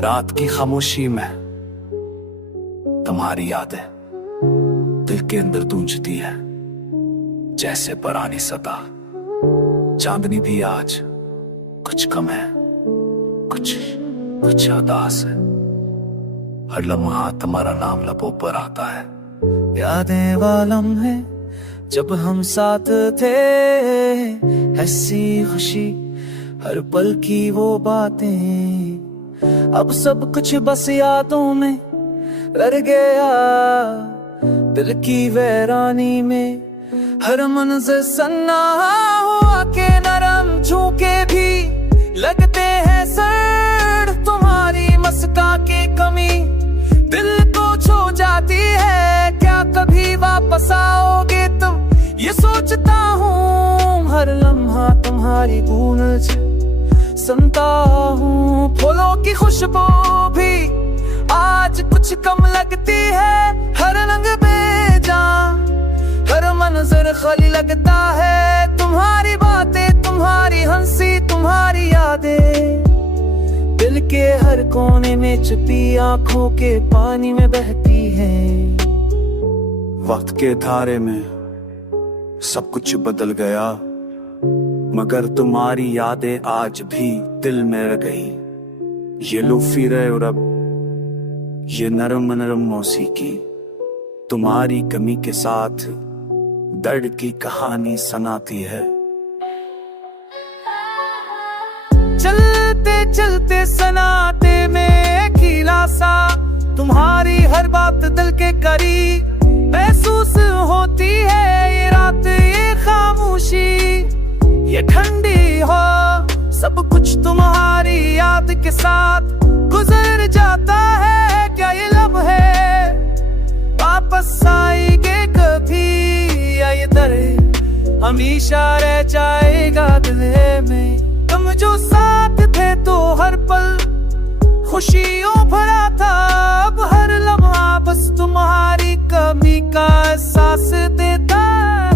रात की खामोशी में तुम्हारी यादें दिल के अंदर गूंजती है जैसे पुरानी सदा। चांदनी भी आज कुछ कम है, कुछ कुछ उदास है। हर लम्हा तुम्हारा नाम लबों पर आता है। यादें वालम है जब हम साथ थे, हंसी खुशी हर पल की वो बातें। अब सब कुछ बस यादों में रह गया, दिल की वीरानी में हर मंज़र सन्नाहा हुआ के नरम झोंके भी लगते हैं सर्द। तुम्हारी मस्का की कमी दिल को छू जाती है, क्या कभी वापस आओगे तुम ये सोचता हूँ। हर लम्हा तुम्हारी गूंज सुनता हूँ। फूलों की खुशबू भी आज कुछ कम लगती है, हर रंग बेजान हर मंजर खाली लगता है। तुम्हारी बातें तुम्हारी हंसी तुम्हारी यादें दिल के हर कोने में छुपी आंखों के पानी में बहती हैं। वक्त के धारे में सब कुछ बदल गया, मगर तुम्हारी यादें आज भी दिल में रह गई। ये लूफी रहे और अब ये नरम नरम मौसीकी तुम्हारी कमी के साथ दर्द की कहानी सुनाती है। चलते चलते सनाते में खिला सा तुम्हारी हर बात दिल के करीब महसूस होती है। ये रात ये खामोशी ये ठंडी हो, सब कुछ तुम्हारी याद के साथ गुजर जाता है। क्या ये लम्हे वापस आएंगे कभी, या ये दर्द हमेशा रह जाएगा दिल में। तुम जो साथ थे तो हर पल खुशियों भरा था, अब हर लम्हा बस तुम्हारी कमी का एहसास देता है।